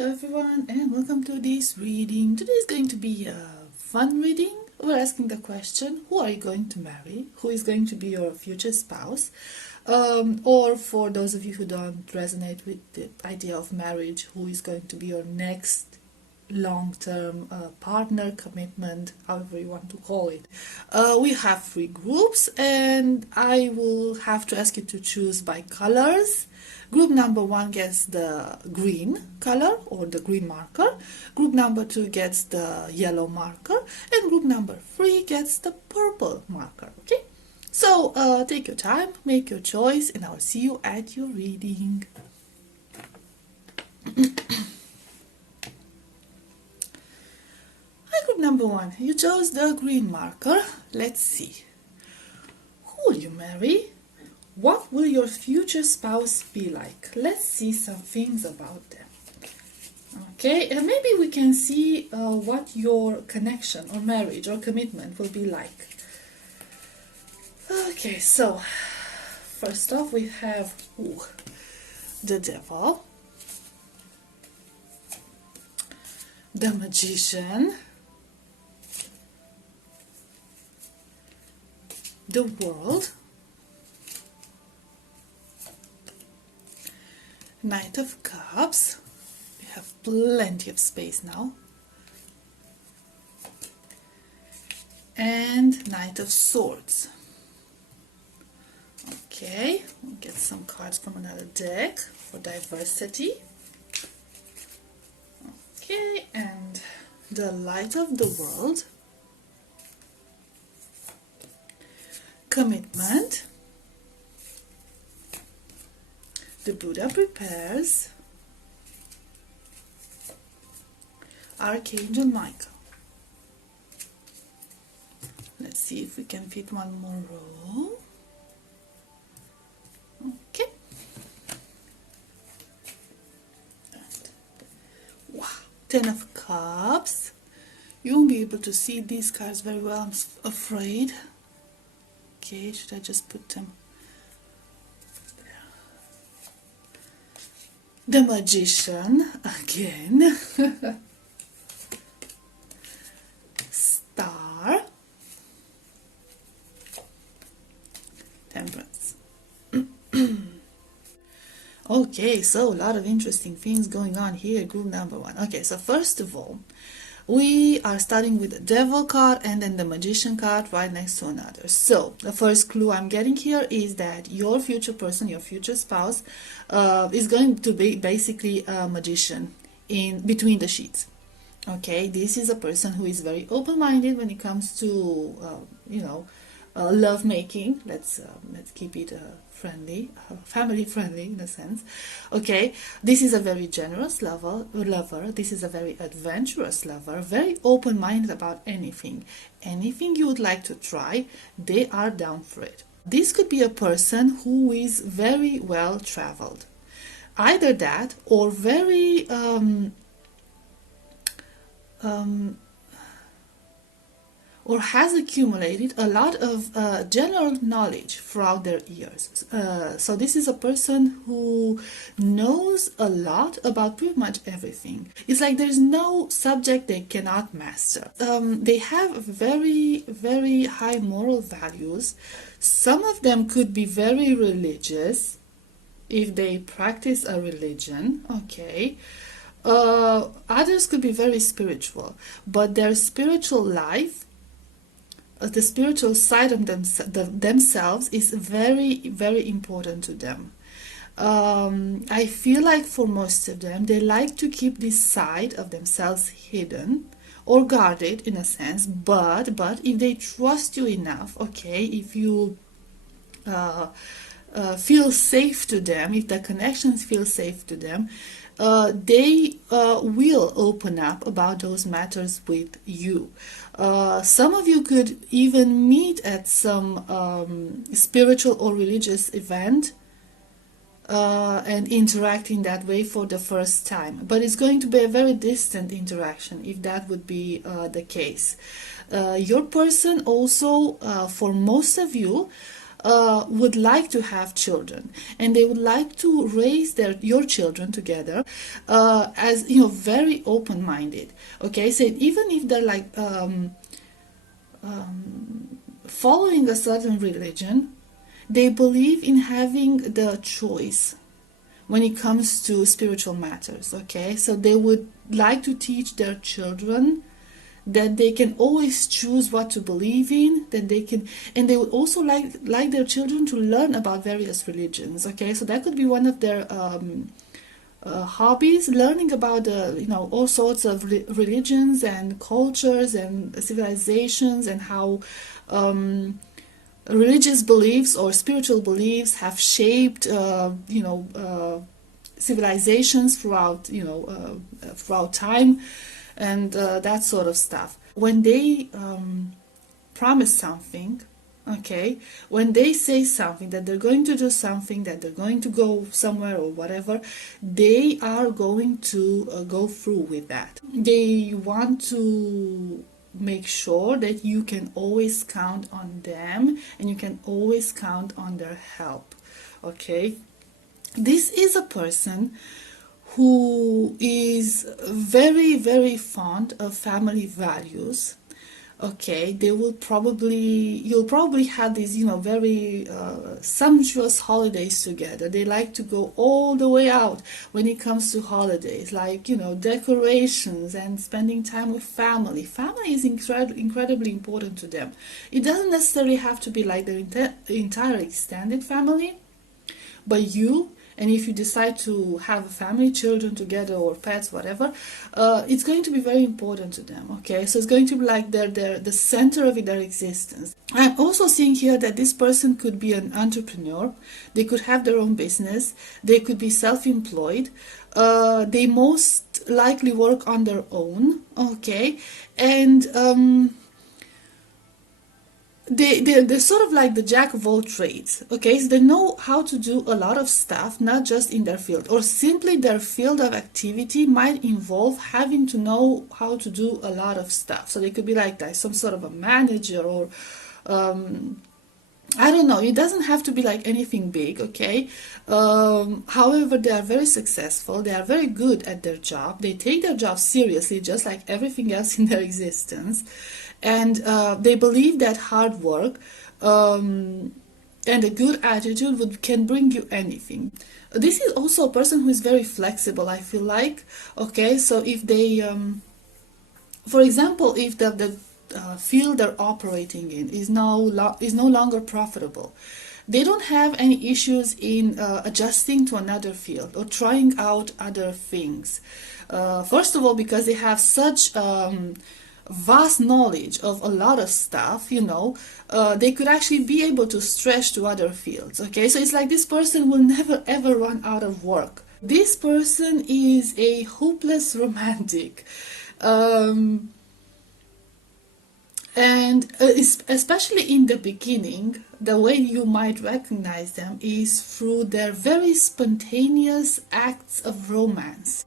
Hello everyone and welcome to this reading. Today is going to be a fun reading. We're asking the question, who are you going to marry? Who is going to be your future spouse? Or for those of you who don't resonate with the idea of marriage, who is going to be your next long-term partner, commitment, however you want to call it. We have 3 groups and I will have to ask you to choose by colors. Group number 1 gets the green color or the green marker. Group number 2 gets the yellow marker. And group number 3 gets the purple marker. Okay? So take your time, make your choice, and I'll see you at your reading. Hi, group number 1. You chose the green marker. Let's see. Who will you marry? What will your future spouse be like? Let's see some things about them. Okay, and maybe we can see what your connection or marriage or commitment will be like. Okay, so first off we have the devil, the magician, the world, Knight of Cups. We have plenty of space now. And Knight of Swords. Okay, we'll get some cards from another deck for diversity. Okay, and the Light of the World. Commitment. The Buddha Prepares, Archangel Michael. Let's see if we can fit one more row. Okay. And, wow, 10 of Cups. You won't be able to see these cards very well, I'm afraid. Okay, should I just put them? The Magician again. Star. Temperance. Okay, so a lot of interesting things going on here, group number 1. Okay, so first of all, we are starting with the Devil card and then the Magician card right next to another. So the first clue I'm getting here is that your future person, your future spouse, is going to be basically a magician in between the sheets. Okay, this is a person who is very open-minded when it comes to love making. Let's keep it friendly, family friendly in a sense. Okay, this is a very generous lover. This is a very adventurous lover, very open-minded about anything you would like to try, they are down for it. This could be a person who is very well traveled, either that or very or has accumulated a lot of general knowledge throughout their years. So this is a person who knows a lot about pretty much everything. It's like there's no subject they cannot master. They have very, very high moral values. Some of them could be very religious if they practice a religion, okay. Others could be very spiritual, but their spiritual life, the spiritual side of themselves is very, very important to them. I feel like for most of them, they like to keep this side of themselves hidden or guarded in a sense, but if they trust you enough, okay, if you feel safe to them, if the connections feel safe to them, they will open up about those matters with you. Some of you could even meet at some spiritual or religious event and interact in that way for the first time. But it's going to be a very distant interaction if that would be the case. Your person also, for most of you, would like to have children, and they would like to raise your children together, as you know, very open-minded. Okay, so even if they're like following a certain religion, they believe in having the choice when it comes to spiritual matters. Okay, so they would like to teach their children that they can always choose what to believe in, that they can, and they would also like their children to learn about various religions. Okay, so that could be one of their hobbies, learning about all sorts of religions and cultures and civilizations, and how religious beliefs or spiritual beliefs have shaped civilizations throughout time, and that sort of stuff. When they promise something, okay, when they say something, that they're going to do something, that they're going to go somewhere or whatever, they are going to go through with that. They want to make sure that you can always count on them, and you can always count on their help. Okay, this is a person who is very, very fond of family values. Okay, you'll probably have these, very sumptuous holidays together. They like to go all the way out when it comes to holidays, like, decorations and spending time with family. Family is incredibly important to them. It doesn't necessarily have to be like the entire extended family, but you, and if you decide to have a family, children together, or pets, whatever, it's going to be very important to them. Okay, so it's going to be like the center of their existence. I'm also seeing here that this person could be an entrepreneur. They could have their own business. They could be self-employed. They most likely work on their own. Okay, and they're sort of like the jack of all trades. Okay, so they know how to do a lot of stuff, not just in their field, or simply their field of activity might involve having to know how to do a lot of stuff. So they could be like that, some sort of a manager, or I don't know, it doesn't have to be like anything big. Okay, however, they are very successful, they are very good at their job, they take their job seriously, just like everything else in their existence. And they believe that hard work and a good attitude can bring you anything. This is also a person who is very flexible, I feel like. Okay, so if they, for example, if the field they're operating in is no longer profitable, they don't have any issues in adjusting to another field or trying out other things. First of all, because they have such vast knowledge of a lot of stuff, they could actually be able to stretch to other fields. Okay, so it's like this person will never ever run out of work. This person is a hopeless romantic. And especially in the beginning, the way you might recognize them is through their very spontaneous acts of romance.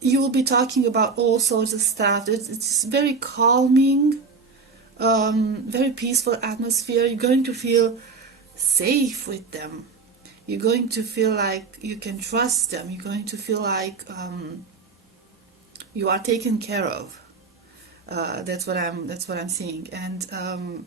You will be talking about all sorts of stuff. It's very calming, very peaceful atmosphere. You're going to feel safe with them. You're going to feel like you can trust them. You're going to feel like you are taken care of. That's what I'm seeing, and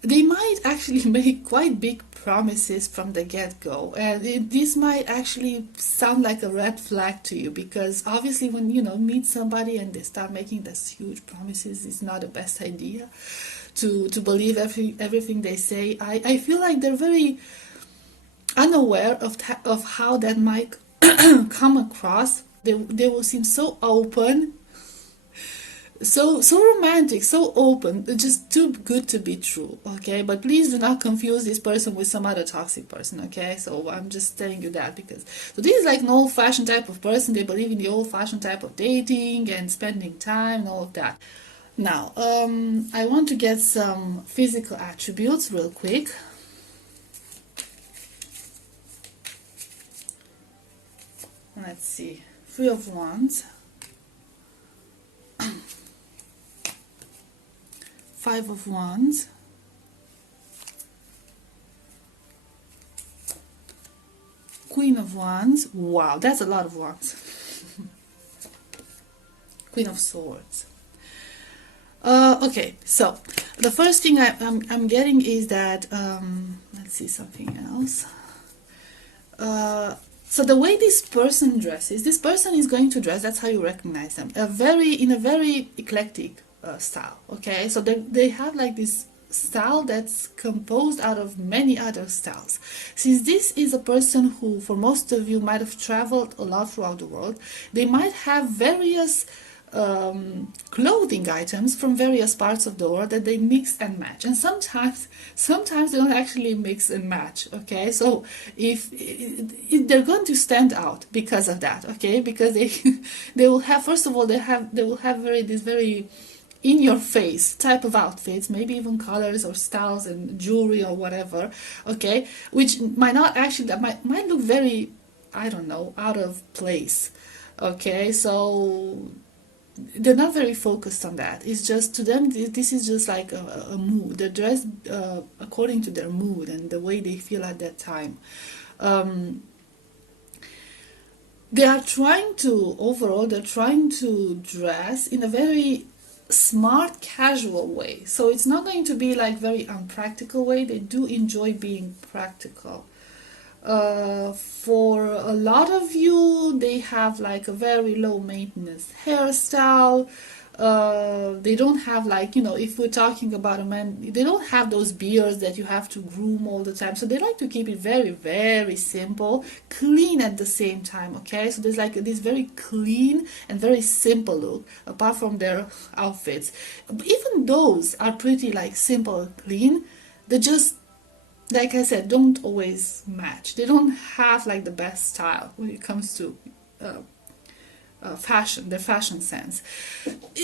they might actually make quite big promises from the get-go, and this might actually sound like a red flag to you, because obviously when meet somebody and they start making these huge promises, it's not the best idea to believe everything they say. I feel like they're very unaware of how that might come across. They will seem so open, so romantic, so open, just too good to be true. Okay, but please do not confuse this person with some other toxic person. Okay, so I'm just telling you that, because so this is like an old-fashioned type of person. They believe in the old-fashioned type of dating and spending time and all of that. Now I want to get some physical attributes real quick. Let's see. 3 of Wands, 5 of Wands, of Wands. Wow, that's a lot of Wands. Queen of Swords. Okay, so the first thing I'm getting is that, let's see something else. So the way this person dresses, this person is going to dress, that's how you recognize them, in a very eclectic style, okay? So they have like this style that's composed out of many other styles. Since this is a person who, for most of you, might have traveled a lot throughout the world, they might have various clothing items from various parts of the world that they mix and match, and sometimes they don't actually mix and match, okay? So if they're going to stand out because of that, okay? Because they will have, first of all, they will have very in your face type of outfits, maybe even colors or styles and jewelry or whatever, okay, which might not actually, that might look very, I don't know, out of place, okay? So they're not very focused on that. It's just, to them, this is just like a mood. They're dressed according to their mood and the way they feel at that time. They are trying to, overall, they're trying to dress in a very smart, casual way. So it's not going to be like very unpractical way. They do enjoy being practical. For a lot of you, they have like a very low maintenance hairstyle. They don't have, like, you know, if we're talking about a man, they don't have those beards that you have to groom all the time. So they like to keep it very simple, clean at the same time, okay? So there's like this very clean and very simple look, apart from their outfits. Even those are pretty like simple and clean. They just, like I said, don't always match. They don't have like the best style when it comes to fashion, their fashion sense.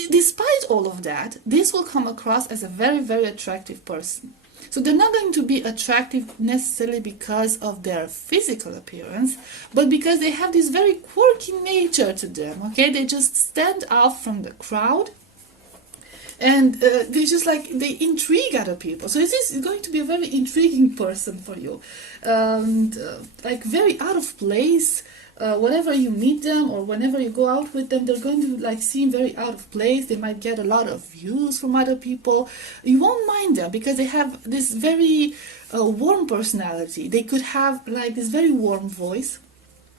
Despite all of that, this will come across as a very attractive person. So they're not going to be attractive necessarily because of their physical appearance, but because they have this very quirky nature to them, okay? They just stand out from the crowd. And they just like, they intrigue other people. So this is going to be a very intriguing person for you, and like very out of place. Whenever you meet them or whenever you go out with them, they're going to like seem very out of place. They might get a lot of views from other people. You won't mind them because they have this very warm personality. They could have like this very warm voice.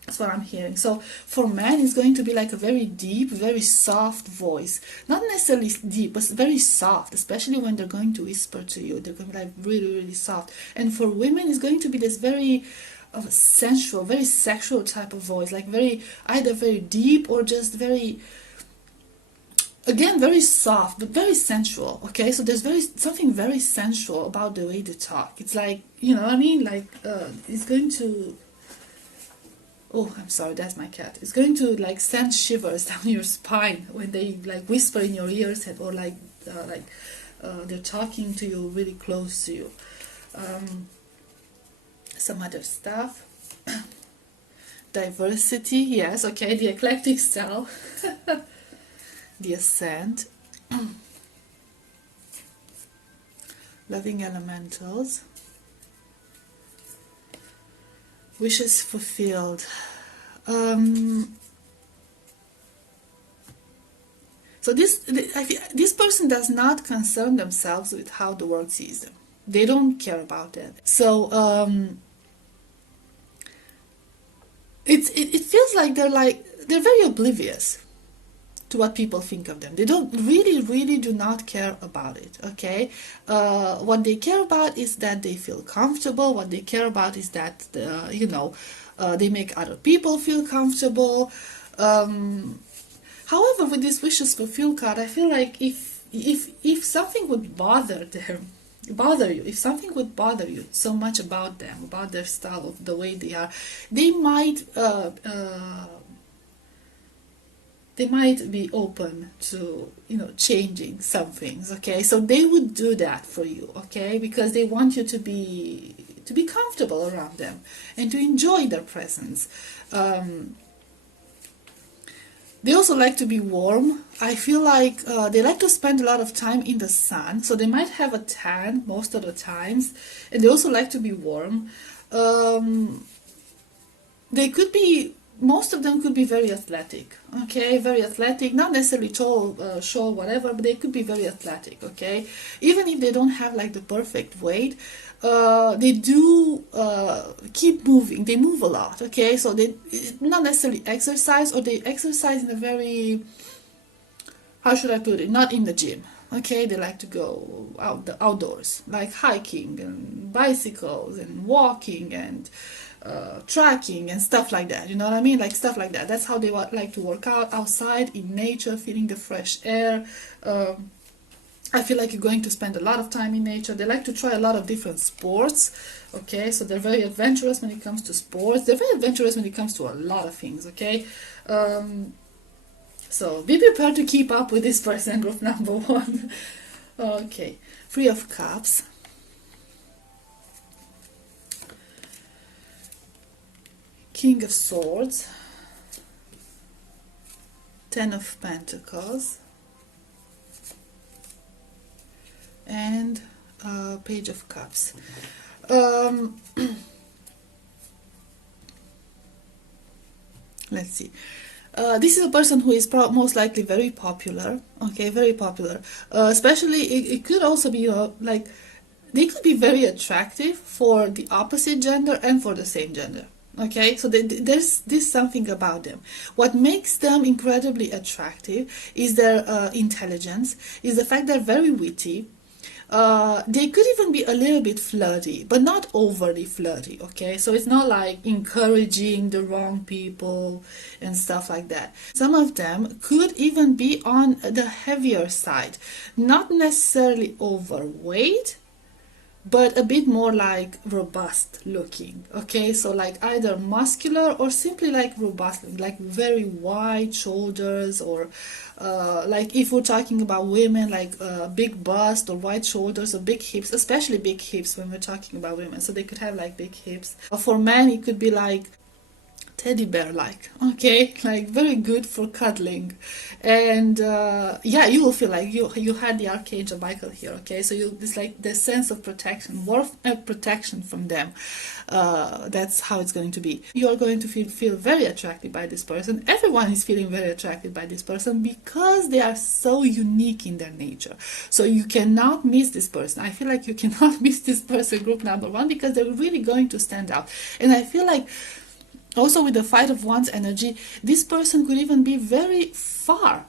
That's what I'm hearing. So for men, it's going to be like a very deep, very soft voice. Not necessarily deep, but very soft, especially when they're going to whisper to you. They're going to be like really soft. And for women, it's going to be this very sensual, very sexual type of voice, like either very deep or just very, again, very soft, but very sensual, okay? So there's something very sensual about the way they talk. It's like, you know what I mean? Like, it's going to... Oh, I'm sorry, that's my cat. It's going to like send shivers down your spine when they like whisper in your ears, or like they're talking to you really close to you. Some other stuff. Diversity, yes, okay, the eclectic style. The Ascent. Loving elementals. Wishes fulfilled. So this person does not concern themselves with how the world sees them. They don't care about that. So it feels like they're very oblivious to what people think of them. They don't really do not care about it, okay? What they care about is that they feel comfortable. What they care about is that, they make other people feel comfortable. However, with this wishes fulfilled card, I feel like if something would bother you, if something would bother you so much about them, about their style, of the way they are, they might be open to, changing some things, okay? So they would do that for you, okay? Because they want you to be comfortable around them and to enjoy their presence. They also like to be warm. I feel like they like to spend a lot of time in the sun, so they might have a tan most of the times, and they also like to be warm. they could be, most of them could be very athletic, okay, very athletic, not necessarily tall, short, whatever, but they could be very athletic, okay, even if they don't have like the perfect weight. They do keep moving, they move a lot, okay, so they not necessarily exercise, or they exercise in a very, how should I put it, not in the gym, okay, they like to go out the outdoors, like hiking and bicycles and walking and trekking and stuff like that, you know what I mean, like stuff like that. That's how they like to work out, outside in nature, feeling the fresh air. I feel like you're going to spend a lot of time in nature. They like to try a lot of different sports, okay, so they're very adventurous when it comes to sports. They're very adventurous when it comes to a lot of things, okay. So be prepared to keep up with this person, group number one. Okay, Three of Cups, King of Swords, Ten of Pentacles, and Page of Cups. Let's see. This is a person who is most likely very popular, okay, very popular. Especially, it could also be like, they could be very attractive for the opposite gender and for the same gender. Okay, so there's this something about them. What makes them incredibly attractive is their intelligence, is the fact they're very witty. They could even be a little bit flirty, but not overly flirty, okay? So it's not like encouraging the wrong people and stuff like that. Some of them could even be on the heavier side, not necessarily overweight, but a bit more like robust looking, okay, so like either muscular or simply like robust, like very wide shoulders, or like if we're talking about women, like big bust or wide shoulders or big hips, especially big hips when we're talking about women, so they could have like big hips. For men it could be like teddy bear like, okay, like very good for cuddling. And yeah, you will feel like you had the Archangel Michael here, okay, so it's like the sense of protection, worth protection from them. That's how it's going to be. You are going to feel very attracted by this person. Everyone is feeling very attracted by this person because they are so unique in their nature. So you cannot miss this person. I feel like you cannot miss this person, group number one, because they're really going to stand out. And I feel like also with the Fight of Wands energy, this person could even be very far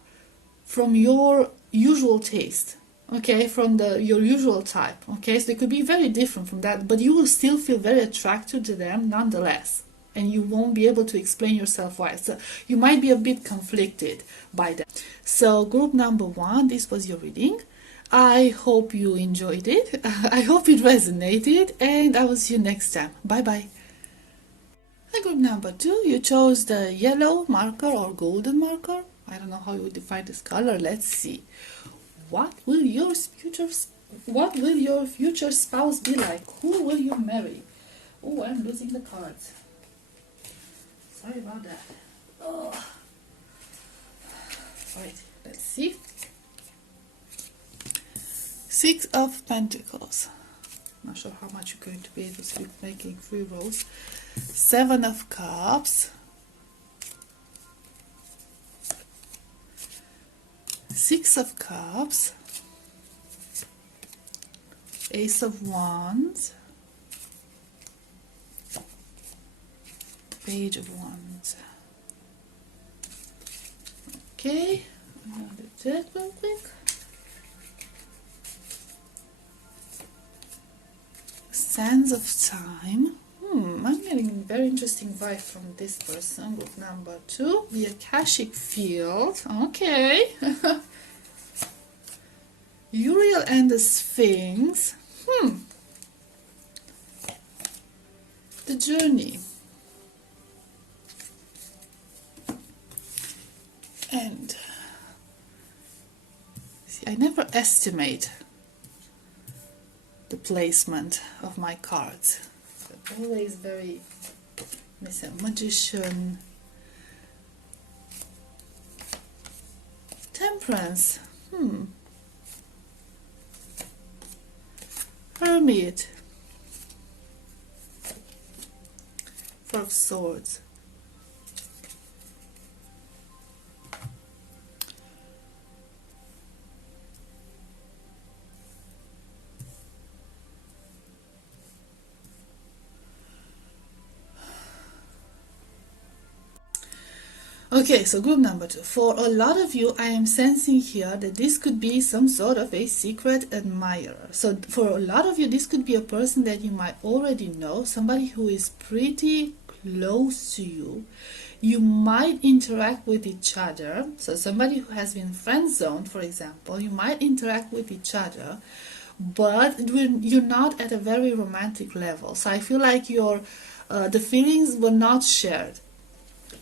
from your usual taste, okay, from your usual type, okay, so they could be very different from that, but you will still feel very attracted to them nonetheless, and you won't be able to explain yourself why. So you might be a bit conflicted by that. So group number one, this was your reading. I hope you enjoyed it. I hope it resonated, and I will see you next time. Bye bye. Group number two, you chose the yellow marker or golden marker. I don't know how you would define this color. Let's see. What will your future spouse be like? Who will you marry? Oh, I'm losing the cards. Sorry about that. Oh. Alright, let's see. Six of Pentacles. Not sure how much you're going to be able to sleep making 3 rows. Seven of Cups, Six of Cups, Ace of Wands, Page of Wands. Okay, I'm gonna do that real quick. Sands of Time. I'm getting a very interesting vibe from this person. Group number two, the Akashic Field. Okay. Uriel and the Sphinx. The Journey. And see, I never estimate the placement of my cards. Always very, let's say, Magician, Temperance, Hermit, Four of Swords, Okay, so group number two. For a lot of you, I am sensing here that this could be some sort of a secret admirer. So for a lot of you, this could be a person that you might already know, somebody who is pretty close to you. You might interact with each other. So somebody who has been friend zoned, for example, you might interact with each other, but you're not at a very romantic level. So I feel like the feelings were not shared.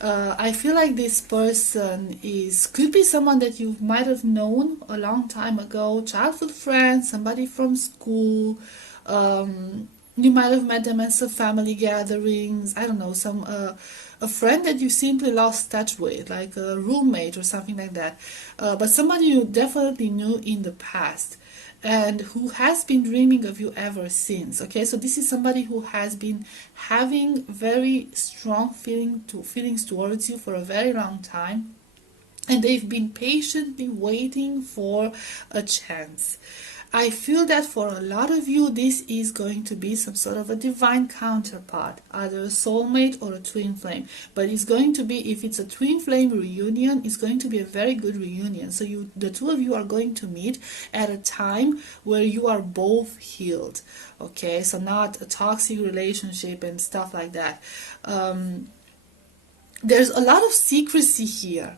I feel like this person could be someone that you might have known a long time ago, childhood friend, somebody from school. You might have met them at some family gatherings. I don't know, some a friend that you simply lost touch with, like a roommate or something like that. But somebody you definitely knew in the past and who has been dreaming of you ever since. Okay, so this is somebody who has been having very strong feelings towards you for a very long time, and they've been patiently waiting for a chance. I feel that for a lot of you, this is going to be some sort of a divine counterpart, either a soulmate or a twin flame. But it's going to be, if it's a twin flame reunion, it's going to be a very good reunion. So the two of you are going to meet at a time where you are both healed. Okay, so not a toxic relationship and stuff like that. There's a lot of secrecy here,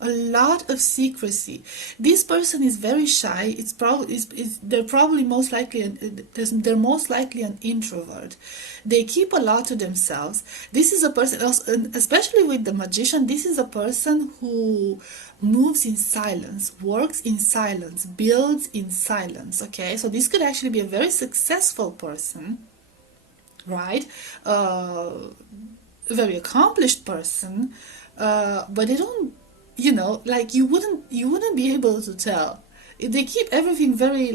a lot of secrecy. This person is very shy. It's probably they're probably most likely they're most likely an introvert. They keep a lot to themselves. This is a person, especially with the magician, this is a person who moves in silence, works in silence, builds in silence. Okay, so this could actually be a very successful person, right? A very accomplished person, but they don't, like you wouldn't be able to tell. They keep everything very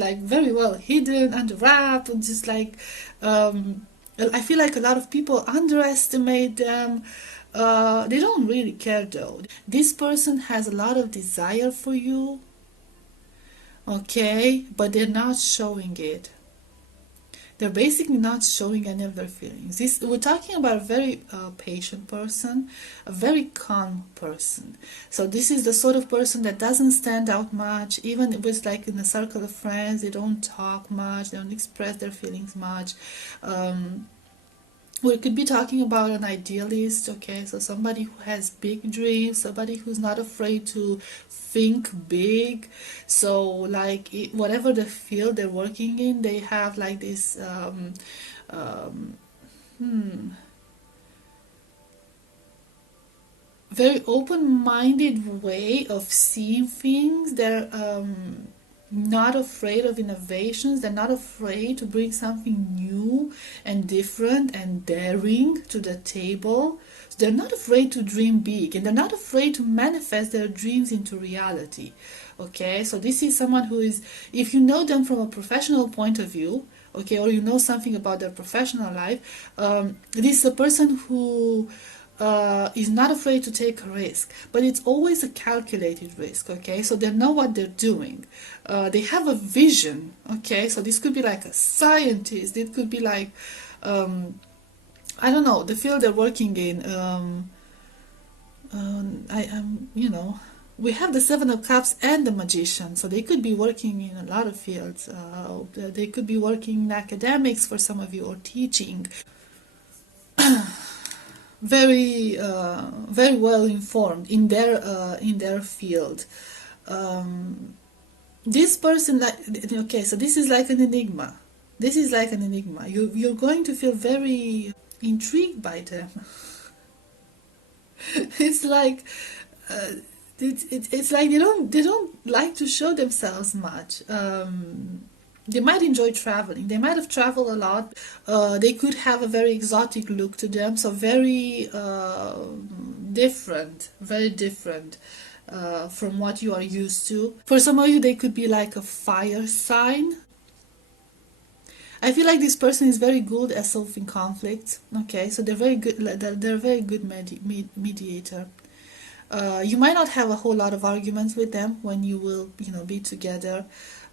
well hidden under wrap, and just like I feel like a lot of people underestimate them. They don't really care though. This person has a lot of desire for you, okay, but they're not showing it. They're basically not showing any of their feelings. We're talking about a very patient person, a very calm person. So this is the sort of person that doesn't stand out much, even with like in a circle of friends. They don't talk much, they don't express their feelings much. We could be talking about an idealist, okay? So somebody who has big dreams, somebody who's not afraid to think big. So, like, whatever the field they're working in, they have like this um, hmm, very open-minded way of seeing things. They're not afraid of innovations. They're not afraid to bring something new and different and daring to the table. They're not afraid to dream big, and they're not afraid to manifest their dreams into reality. Okay, so this is someone who is, if you know them from a professional point of view, okay, or you know something about their professional life, this is a person who is not afraid to take a risk, but it's always a calculated risk. Okay, so they know what they're doing. They have a vision. Okay, so this could be like a scientist. It could be like I don't know, the field they're working in. I am, we have the Seven of Cups and the Magician, so they could be working in a lot of fields. They could be working in academics for some of you, or teaching. Very well informed in their field. This person, like, okay, so this is like an enigma. This is like an enigma. You're going to feel very intrigued by them. It's like it's like they don't like to show themselves much. They might enjoy traveling. They might have traveled a lot. They could have a very exotic look to them, so very different, very different from what you are used to. For some of you, they could be like a fire sign. I feel like this person is very good at solving conflicts. Okay, so they're very good. They're a very good mediator. You might not have a whole lot of arguments with them when you will, be together.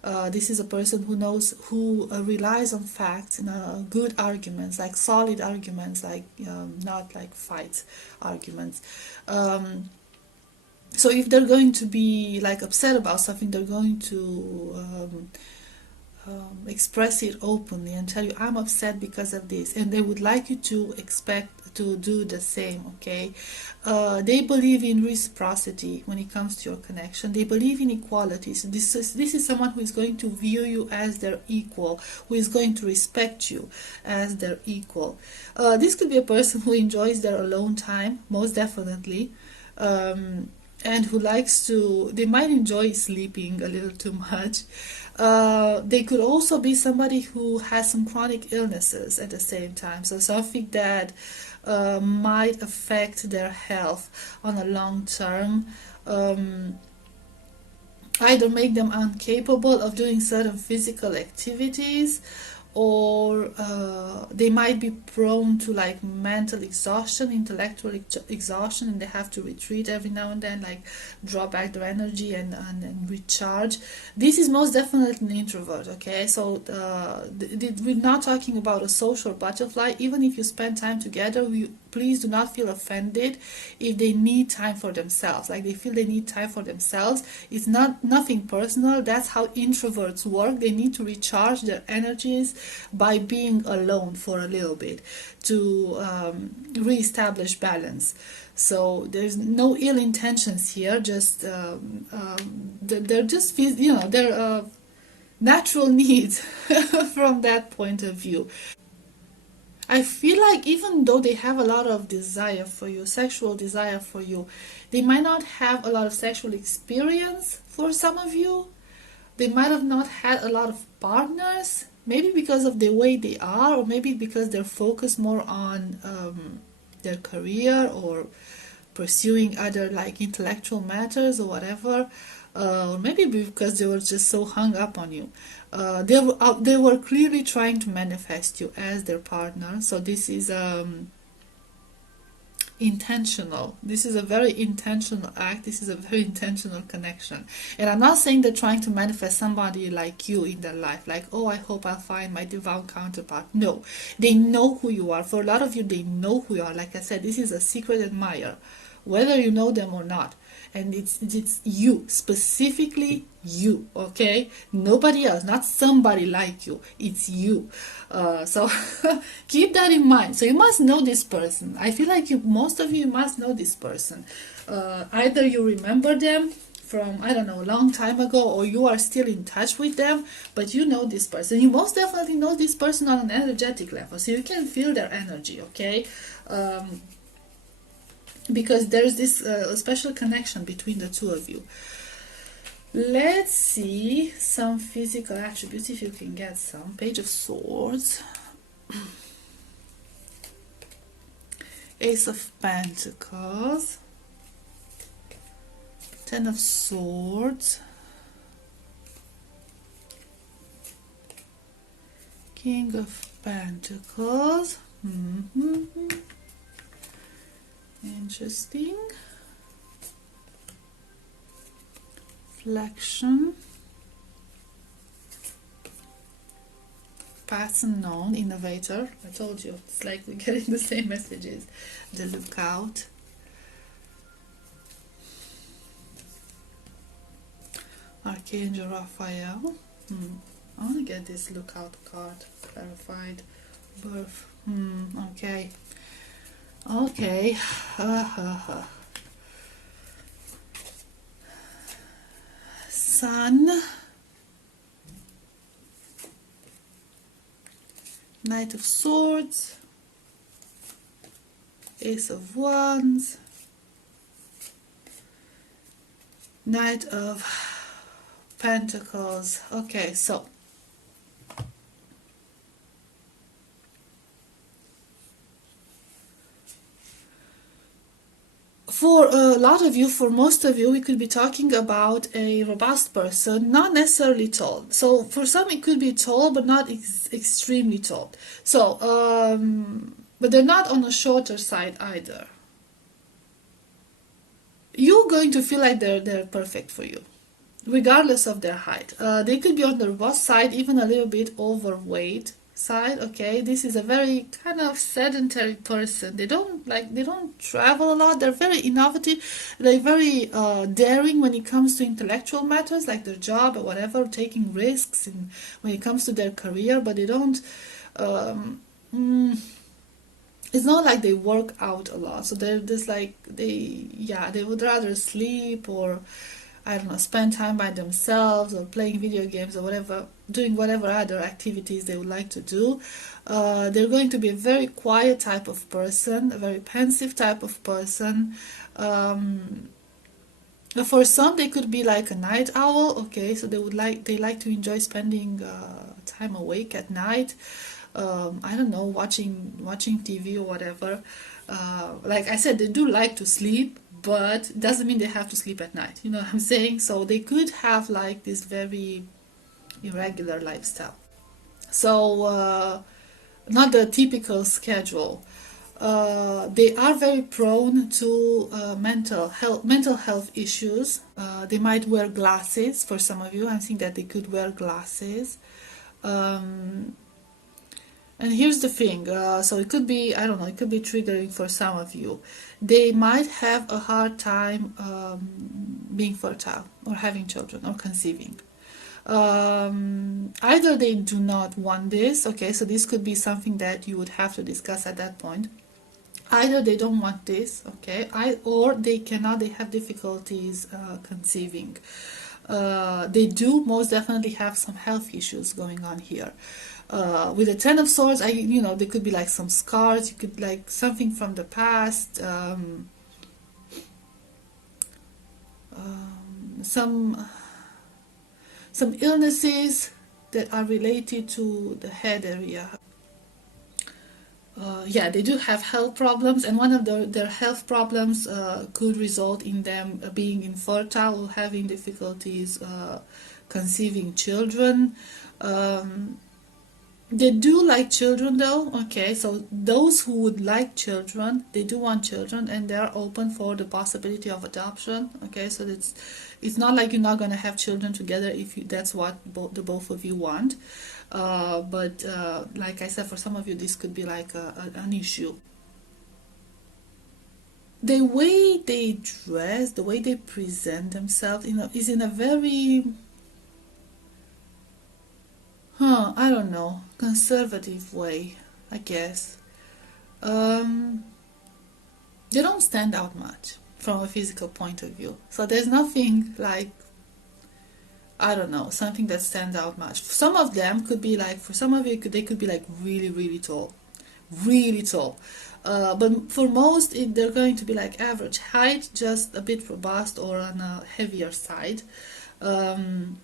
This is a person who relies on facts and good arguments, like solid arguments, like not like fight arguments. So if they're going to be like upset about something, they're going to express it openly and tell you, I'm upset because of this, and they would like you to expect to do the same. Okay, they believe in reciprocity when it comes to your connection. They believe in equality. So this is someone who is going to view you as their equal, who is going to respect you as their equal. This could be a person who enjoys their alone time, most definitely. And who likes to, they might enjoy sleeping a little too much. They could also be somebody who has some chronic illnesses at the same time, so something that might affect their health on a long term. Either make them incapable of doing certain physical activities, or they might be prone to like mental exhaustion, intellectual exhaustion, and they have to retreat every now and then, like draw back their energy and recharge. This is most definitely an introvert. Okay, so we're not talking about a social butterfly. Even if you spend time together, please do not feel offended if they need time for themselves, like they feel they need time for themselves. It's not nothing personal. That's how introverts work. They need to recharge their energies by being alone for a little bit to re-establish balance. So there's no ill intentions here, just they're just, they're natural needs from that point of view. I feel like even though they have a lot of desire for you, sexual desire for you, they might not have a lot of sexual experience for some of you. They might have not had a lot of partners, maybe because of the way they are, or maybe because they're focused more on their career or pursuing other like intellectual matters or whatever, or maybe because they were just so hung up on you. They were clearly trying to manifest you as their partner. So this is intentional. This is a very intentional act. This is a very intentional connection. And I'm not saying they're trying to manifest somebody like you in their life, like, oh, I hope I'll find my divine counterpart. No, they know who you are. For a lot of you, they know who you are. Like I said, this is a secret admirer, whether you know them or not. And it's you, specifically you, okay? Nobody else, not somebody like you. It's you. So keep that in mind. So you must know this person. I feel like most of you must know this person. Either you remember them from, I don't know, a long time ago, or you are still in touch with them, but you know this person. You most definitely know this person on an energetic level, so you can feel their energy, okay? Because there's this special connection between the two of you. Let's see some physical attributes, if you can get some. Page of Swords, Ace of Pentacles, Ten of Swords, King of Pentacles. Interesting. Flexion. Path unknown, innovator. I told you, it's like we're getting the same messages. The Lookout. Archangel Raphael. I want to get this Lookout card clarified. Birth. Okay. Okay. Sun. Knight of Swords. Ace of Wands. Knight of Pentacles. Okay, so for a lot of you, for most of you, we could be talking about a robust person, not necessarily tall. So for some it could be tall, but not extremely tall. So, but they're not on the shorter side either. You're going to feel like they're perfect for you, regardless of their height. They could be on the robust side, even a little bit overweight. side. Okay, this is a very kind of sedentary person. They don't travel a lot. They're very innovative. They're very daring when it comes to intellectual matters like their job or whatever, taking risks in when it comes to their career. But they don't. Um, mm, it's not like they work out a lot. So they're just like they would rather sleep or I don't know, spend time by themselves or playing video games or whatever, doing whatever other activities they would like to do. They're going to be a very quiet type of person, a very pensive type of person. Um, for some, they could be like a night owl. Okay, so they like to enjoy spending time awake at night. I don't know, watching TV or whatever. Like I said, they do like to sleep, but it doesn't mean they have to sleep at night. You know what I'm saying? So they could have like this very irregular lifestyle. So not the typical schedule. They are very prone to mental health issues. They might wear glasses. For some of you, I think that they could wear glasses. Um, And here's the thing, so it could be, I don't know, it could be triggering for some of you. They might have a hard time being fertile or having children or conceiving. Either they do not want this, okay, so this could be something that you would have to discuss at that point. Either they don't want this, okay, or they cannot, they have difficulties conceiving. They do most definitely have some health issues going on here. With the Ten of Swords, there could be like some scars. You could like something from the past, some illnesses that are related to the head area. Yeah, they do have health problems, and one of their health problems could result in them being infertile or having difficulties conceiving children. They do like children though, okay, so those who would like children, they do want children and they are open for the possibility of adoption, okay, so it's not like you're not going to have children together if that's what the both of you want. But like I said, for some of you, this could be like an issue. The way they dress, the way they present themselves, is in a very, I don't know, conservative way, I guess. Um, they don't stand out much from a physical point of view. So there's nothing like, I don't know, something that stands out much. Some of them could be like, for some of you, they could be like really, really tall. Really tall. But for most, they're going to be like average height, just a bit robust or on a heavier side. Um,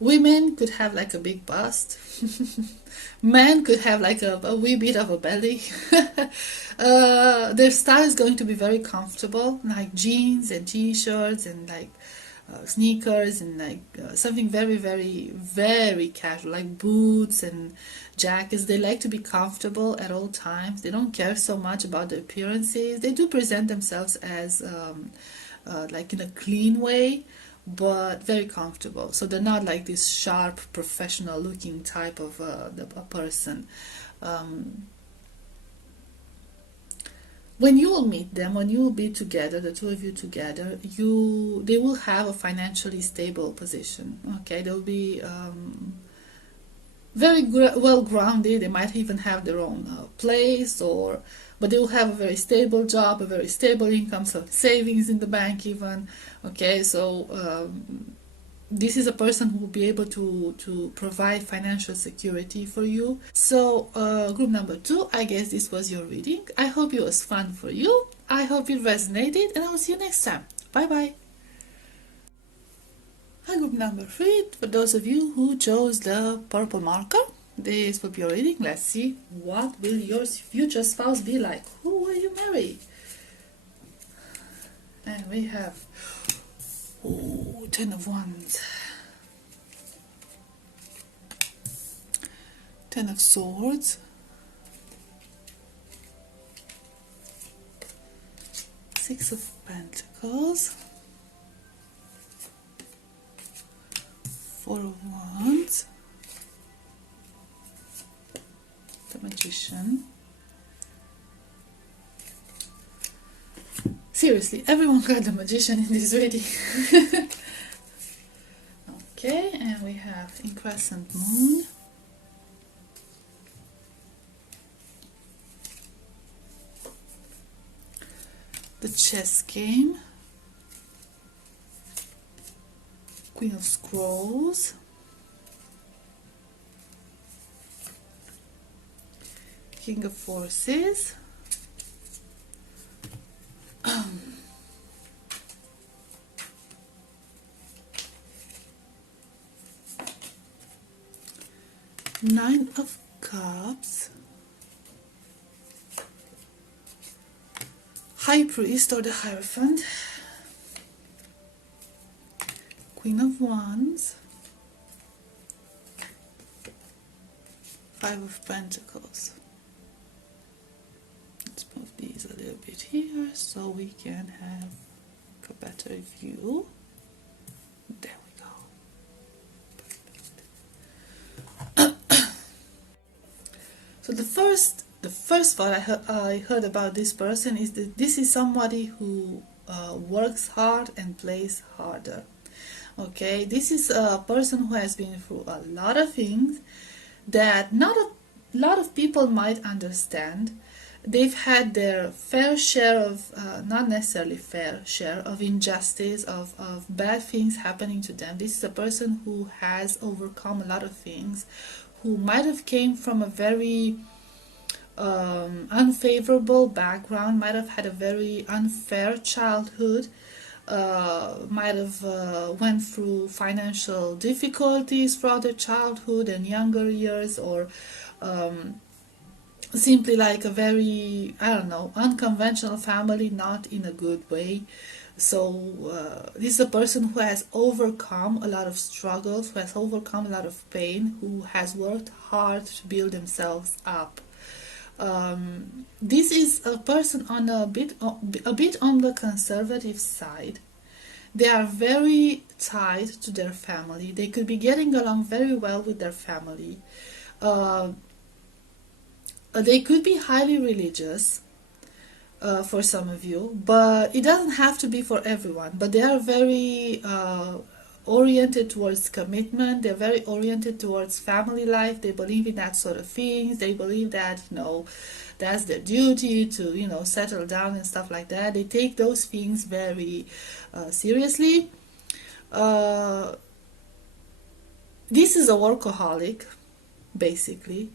Women could have like a big bust. Men could have like a wee bit of a belly. Their style is going to be very comfortable, like jeans and t-shirts and like sneakers and like something very, very, very casual, like boots and jackets. They like to be comfortable at all times. They don't care so much about the appearances. They do present themselves as like in a clean way, but very comfortable. So they're not like this sharp, professional looking type of a person. Um, when you will meet them, when you will be together, the two of you together, they will have a financially stable position. Okay, they'll be very well grounded. They might even have their own place, but they will have a very stable job, a very stable income, some savings in the bank even. Okay, so this is a person who will be able to provide financial security for you. So group number 2, I guess this was your reading. I hope it was fun for you. I hope it resonated, and I will see you next time. Bye bye. And group number 3, for those of you who chose the purple marker, this will be your reading. Let's see, what will your future spouse be like? Who will you marry? And we have 10 of Wands, 10 of Swords, 6 of Pentacles, 4 of Wands, the Magician. Seriously, everyone got the Magician in this reading. Okay, and we have in Crescent Moon. The Chess Game. Queen of Scrolls. King of Forces. Nine of Cups. High Priest or the Hierophant. Queen of Wands. Five of Pentacles. Let's move these a little bit here so we can have a better view. There we go. So the first thought I heard about this person is that this is somebody who works hard and plays harder. Okay, this is a person who has been through a lot of things that not a lot of people might understand. They've had their fair share of, not necessarily fair share, of injustice, of bad things happening to them. This is a person who has overcome a lot of things, who might have came from a very unfavorable background, might have had a very unfair childhood, might have went through financial difficulties throughout their childhood and younger years, or simply like a very, I don't know, unconventional family, not in a good way. So this is a person who has overcome a lot of struggles, who has overcome a lot of pain, who has worked hard to build themselves up. This is a person on a bit on the conservative side. They are very tied to their family. They could be getting along very well with their family. They could be highly religious for some of you, but it doesn't have to be for everyone. But they are very oriented towards commitment. They're very oriented towards family life. They believe in that sort of things. They believe that, you know, that's their duty to, you know, settle down and stuff like that. They take those things very seriously. This is a workaholic, basically.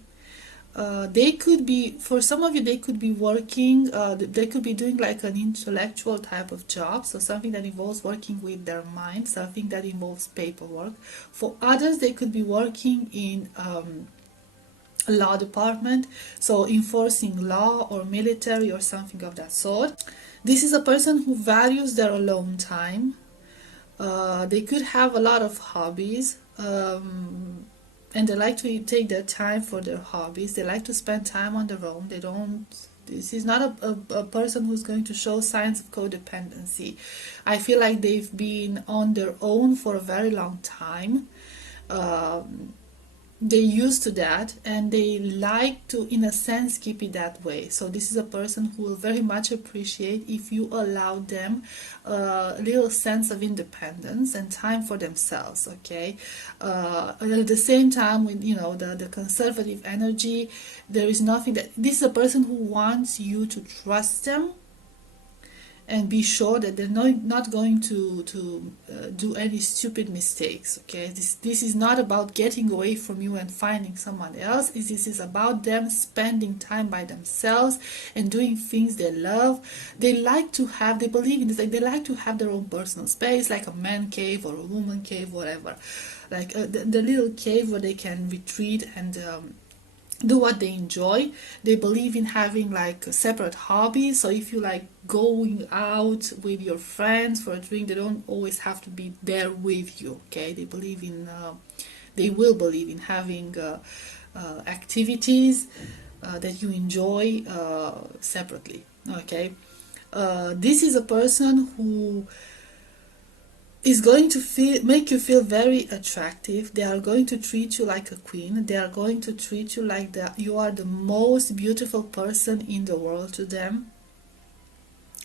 They could be, for some of you, they could be working, they could be doing like an intellectual type of job, so something that involves working with their mind, something that involves paperwork. For others, they could be working in a law department, so enforcing law or military or something of that sort. This is a person who values their alone time. They could have a lot of hobbies. And they like to take their time for their hobbies. They like to spend time on their own. They don't. This is not a person who's going to show signs of codependency. I feel like they've been on their own for a very long time. They're used to that, and they like to, in a sense, keep it that way. So this is a person who will very much appreciate if you allow them a little sense of independence and time for themselves. Okay, at the same time, with, you know, the conservative energy, there is nothing that this is a person who wants you to trust them and be sure that they're not going to do any stupid mistakes. Okay, this is not about getting away from you and finding someone else. This is about them spending time by themselves and doing things they love. They like to have, they believe in this, like they like to have their own personal space, like a man cave or a woman cave, whatever, like the little cave where they can retreat and do what they enjoy. They believe in having like a separate hobbies. So if you like going out with your friends for a drink, they don't always have to be there with you. Okay, they believe in they will believe in having activities that you enjoy separately. Okay, this is a person who is going to make you feel very attractive. They are going to treat you like a queen. They are going to treat you like you are the most beautiful person in the world to them.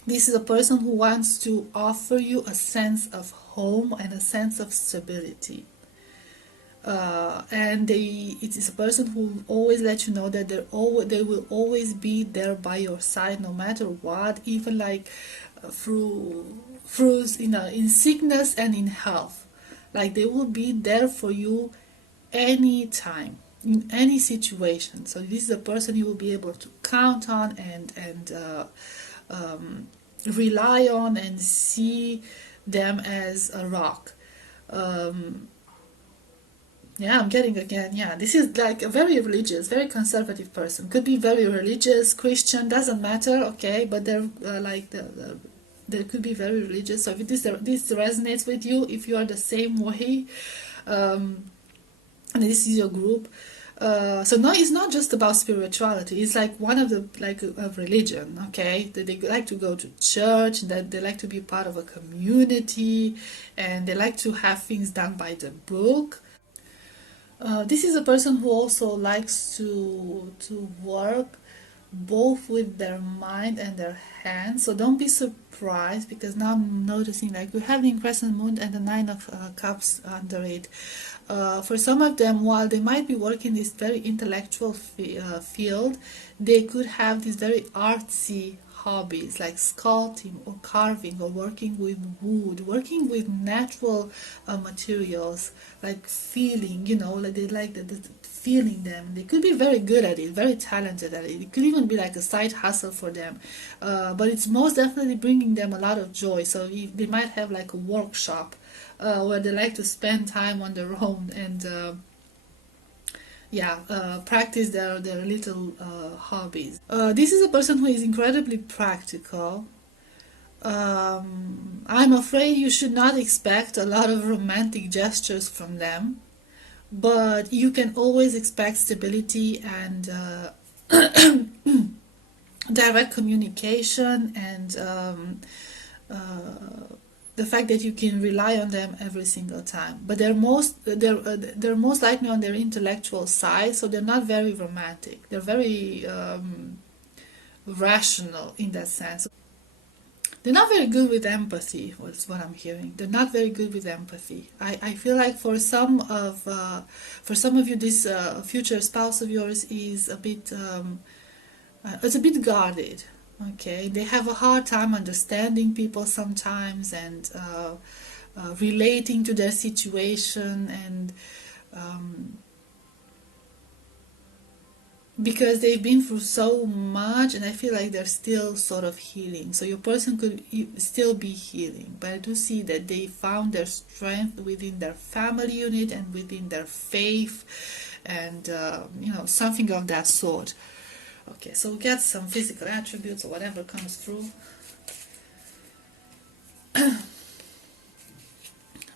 This is a person who wants to offer you a sense of home and a sense of stability. And it is a person who will always let you know that they will always be there by your side no matter what, even like through in sickness and in health. Like they will be there for you anytime in any situation. So this is a person you will be able to count on and rely on and see them as a rock. Yeah, I'm getting again. Yeah, this is like a very religious, very conservative person. Could be very religious, Christian, doesn't matter, okay? But they're they could be very religious. So if this resonates with you, if you are the same way, and this is your group, so no, it's not just about spirituality. It's like one of the like a religion, okay? That they like to go to church, that they like to be part of a community, and they like to have things done by the book. This is a person who also likes to work both with their mind and their hands. So don't be surprised, because now I'm noticing like we have the crescent moon and the nine of cups under it. For some of them, while they might be working this very intellectual field, they could have these very artsy hobbies like sculpting or carving or working with wood, working with natural materials, like feeling, like they like the feeling them. They could be very good at it, very talented at it. It could even be like a side hustle for them, but it's most definitely bringing them a lot of joy. So they might have like a workshop where they like to spend time on their own and practice their little hobbies. This is a person who is incredibly practical. I'm afraid you should not expect a lot of romantic gestures from them, but you can always expect stability and direct communication and the fact that you can rely on them every single time. But they're most likely on their intellectual side, so they're not very romantic. They're very rational in that sense. They're not very good with empathy, was what I'm hearing. They're not very good with empathy. I feel like for some of you, this future spouse of yours is a bit it's a bit guarded. Okay, they have a hard time understanding people sometimes and relating to their situation, and because they've been through so much, and I feel like they're still sort of healing. So your person could still be healing, but I do see that they found their strength within their family unit and within their faith, and something of that sort. Okay, so we get some physical attributes or whatever comes through.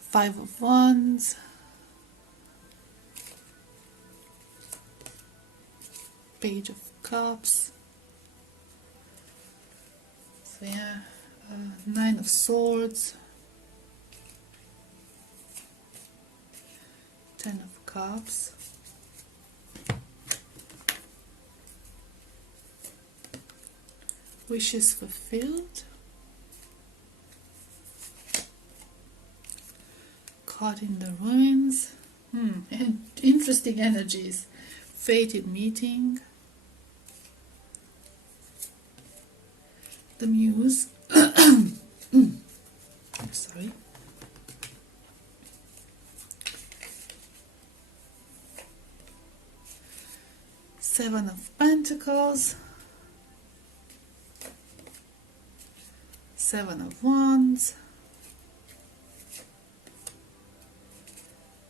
Five of Wands. Page of Cups. So yeah, Nine of Swords. Ten of Cups. Wishes fulfilled. Caught in the ruins. And interesting energies. Fated meeting. The Muse. I'm sorry. Seven of Pentacles. Seven of Wands,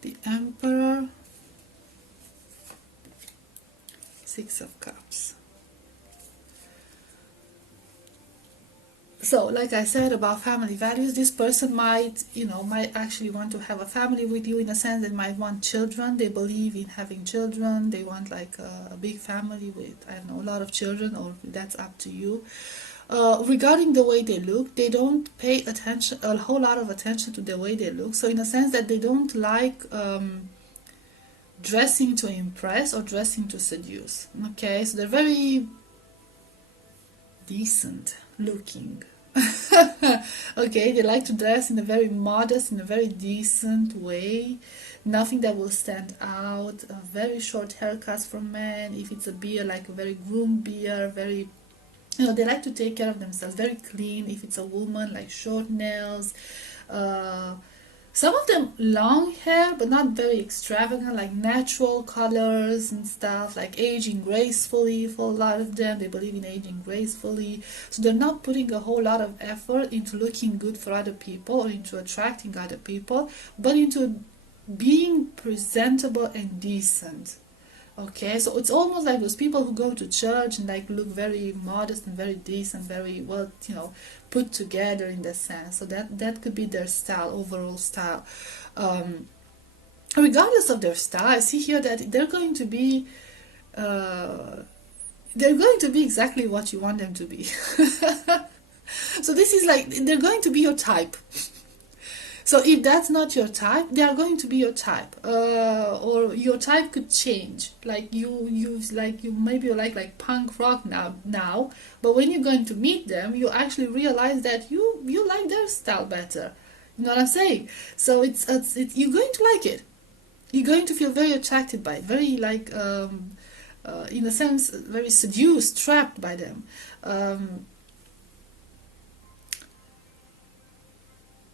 the Emperor, Six of Cups. So, like I said about family values, this person might actually want to have a family with you, in a sense. They might want children. They believe in having children. They want like a big family with, I don't know, a lot of children, or that's up to you. Regarding the way they look, they don't pay attention, a whole lot of attention to the way they look. So in a sense that they don't like dressing to impress or dressing to seduce. Okay, so they're very decent looking. Okay, they like to dress in a very modest, in a very decent way. Nothing that will stand out. Very short haircuts for men. If it's a beard, like a very groomed beard, very, they like to take care of themselves, very clean. If it's a woman, like short nails. Some of them long hair, but not very extravagant, like natural colors and stuff, like aging gracefully. For a lot of them, they believe in aging gracefully. So they're not putting a whole lot of effort into looking good for other people or into attracting other people, but into being presentable and decent. Okay, so it's almost like those people who go to church and like look very modest and very decent, very well, put together in that sense. So that could be their style, overall style. Regardless of their style, I see here that they're going to be exactly what you want them to be. So this is like they're going to be your type. So if that's not your type, they are going to be your type, or your type could change. Like you maybe you like punk rock now, but when you're going to meet them, you actually realize that you like their style better. You know what I'm saying? So it's you're going to like it. You're going to feel very attracted by it, very like in a sense very seduced, trapped by them.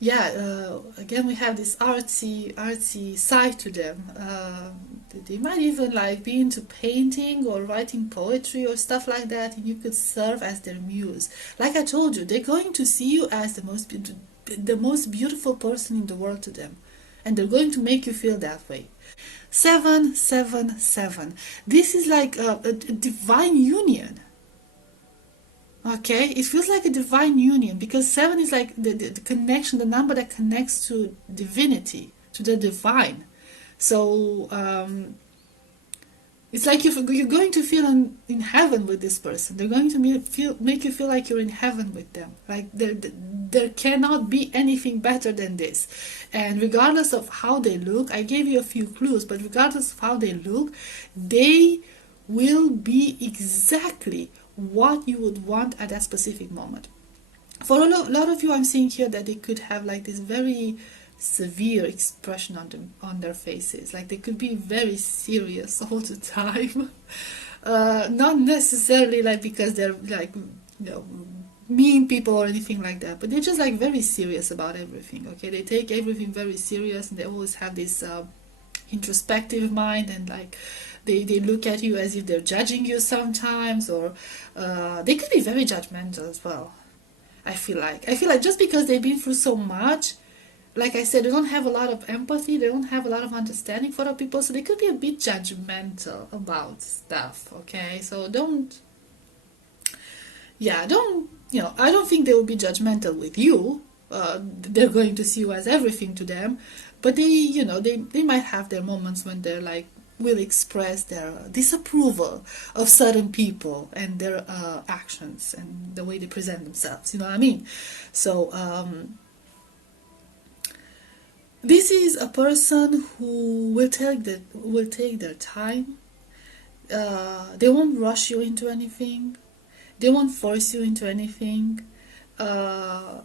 Again, we have this artsy side to them. They might even like be into painting or writing poetry or stuff like that, and you could serve as their muse. Like I told you, they're going to see you as the most beautiful person in the world to them, and they're going to make you feel that way. 777. This is like a divine union. Okay, it feels like a divine union because 7 is like the connection, the number that connects to divinity, to the divine. So it's like you're going to feel in heaven with this person. They're going to make you feel like you're in heaven with them. Like there cannot be anything better than this. And regardless of how they look, I gave you a few clues, but regardless of how they look, they will be exactly what you would want at that specific moment. For a lot of you, I'm seeing here that they could have like this very severe expression on their faces. Like they could be very serious all the time. Not necessarily like because they're like mean people or anything like that, but they're just like very serious about everything. Okay, they take everything very serious, and they always have this introspective mind, and like they look at you as if they're judging you sometimes, or they could be very judgmental as well. I feel like just because they've been through so much, like I said, they don't have a lot of empathy, they don't have a lot of understanding for other people, so they could be a bit judgmental about stuff. Okay, so I don't think they will be judgmental with you. They're going to see you as everything to them, but they might have their moments when they're like will express their disapproval of certain people and their actions and the way they present themselves. You know what I mean? So this is a person who will take their time. They won't rush you into anything. They won't force you into anything. They're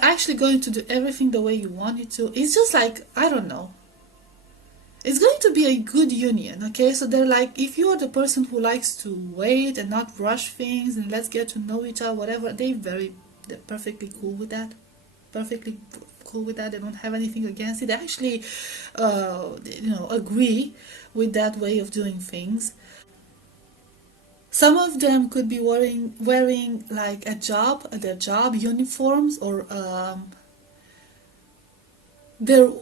actually going to do everything the way you want it to. It's just like, I don't know. It's going to be a good union, okay? So they're like, if you are the person who likes to wait and not rush things and let's get to know each other, whatever, they're perfectly cool with that. Perfectly cool with that. They don't have anything against it. They actually, agree with that way of doing things. Some of them could be wearing like their job uniforms, or their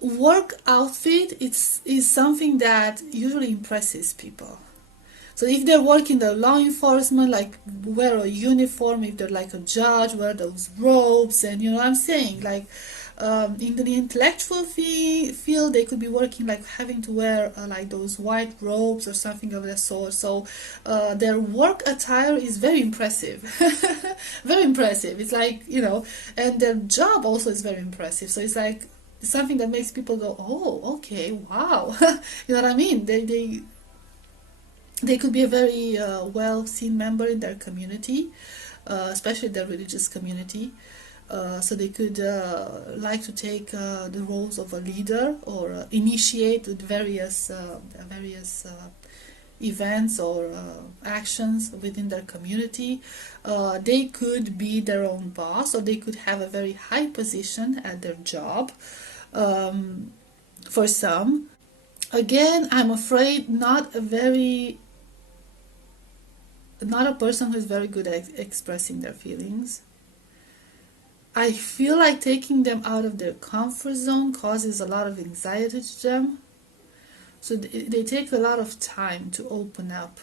work outfit is something that usually impresses people. So if they're working the law enforcement, like wear a uniform. If they're like a judge, wear those robes, and you know what I'm saying, like In the intellectual field, they could be working like having to wear like those white robes or something of that sort. So their work attire is very impressive, very impressive. It's like, you know, and their job also is very impressive. So it's like something that makes people go, oh, okay, wow. You know what I mean? They could be a very well seen member in their community, especially their religious community. So they could like to take the roles of a leader or initiate various events or actions within their community. They could be their own boss, or they could have a very high position at their job. For some, again, I'm afraid not a person who is very good at expressing their feelings. I feel like taking them out of their comfort zone causes a lot of anxiety to them. So they take a lot of time to open up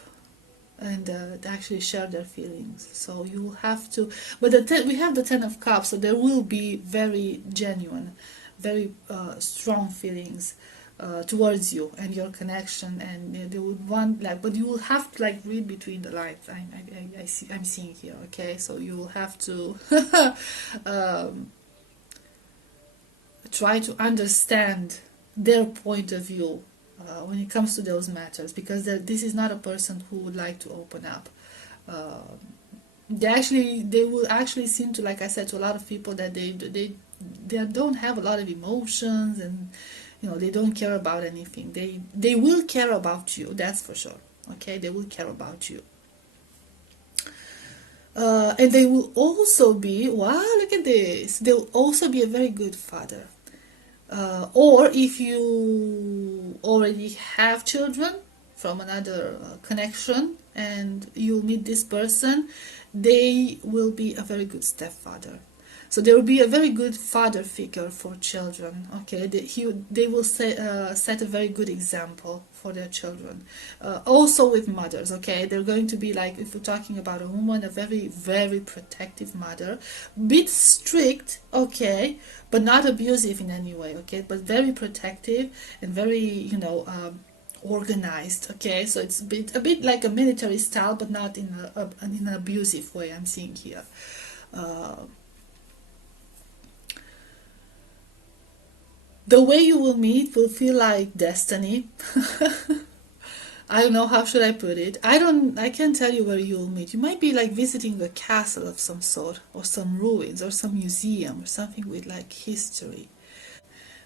and to actually share their feelings. So you have to, but we have the Ten of Cups, so there will be very genuine, very strong feelings towards you and your connection, and they would want like, but you will have to like read between the lines. I'm seeing here. Okay, so you will have to try to understand their point of view when it comes to those matters, because this is not a person who would like to open up. They will actually seem to, like I said, to a lot of people that they don't have a lot of emotions, and you know, they don't care about anything. They will care about you, that's for sure. Okay, they will care about you. And they will also be, wow, look at this. They'll also be a very good father. Or if you already have children from another connection and you meet this person, they will be a very good stepfather. So there will be a very good father figure for children. Okay, they will set a very good example for their children. Also with mothers. Okay, they're going to be like, if we're talking about a woman, a very very protective mother, bit strict. Okay, but not abusive in any way. Okay, but very protective and very, you know, organized. Okay, so it's a bit like a military style, but not in an abusive way. I'm seeing here. The way you will meet will feel like destiny. I don't know how should I put it. I can't tell you where you will meet. You might be like visiting a castle of some sort, or some ruins, or some museum, or something with like history.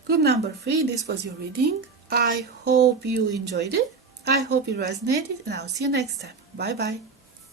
Group number 3, this was your reading. I hope you enjoyed it. I hope it resonated, and I'll see you next time. Bye bye.